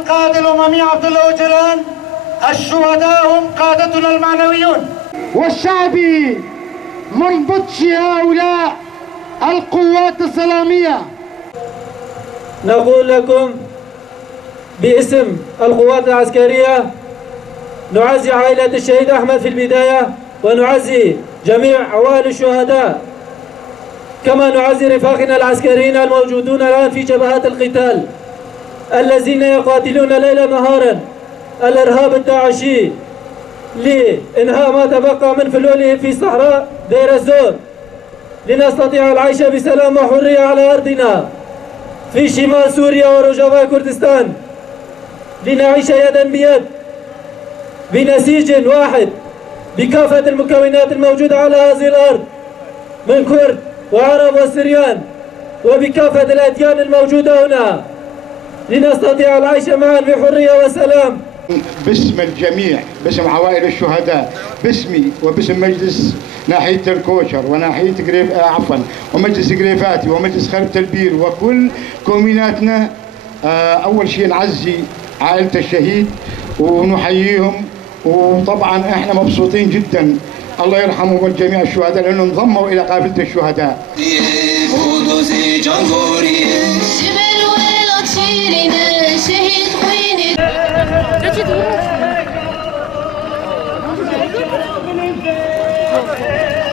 القائد الأممي عبد الله أوجلان، الشهداء هم قادتنا المعنويون. والشعبي من بطش هؤلاء القوات الظلامية. نقول لكم باسم القوات العسكرية نعزي عائلة الشهيد أحمد في البداية، ونعزي جميع عوائل الشهداء، كما نعزي رفاقنا العسكريين الموجودون الآن في جبهات القتال الذين يقاتلون ليلا نهارا الإرهاب الداعشي لإنهاء ما تبقى من فلوله في صحراء دير الزور، لنستطيع العيش بسلام وحرية على أرضنا في شمال سوريا ورجوع كردستان، لنعيش يدا بيد بنسيج واحد بكافة المكونات الموجودة على هذه الأرض من كرد وعرب وسريان وبكافة الأديان الموجودة هنا، لنستطيع العيش معا بحرية وسلام. باسم الجميع، باسم عوائل الشهداء، باسمي وباسم مجلس ناحية الكوشر وناحية ومجلس قريفاتي ومجلس خربة البير وكل كوميناتنا، أول شيء نعزي عائلة الشهيد ونحييهم، وطبعا احنا مبسوطين جدا، الله يرحمهم الجميع الشهداء لأنهم انضموا إلى قافلة الشهداء. شبل ولا شيرنا شهيد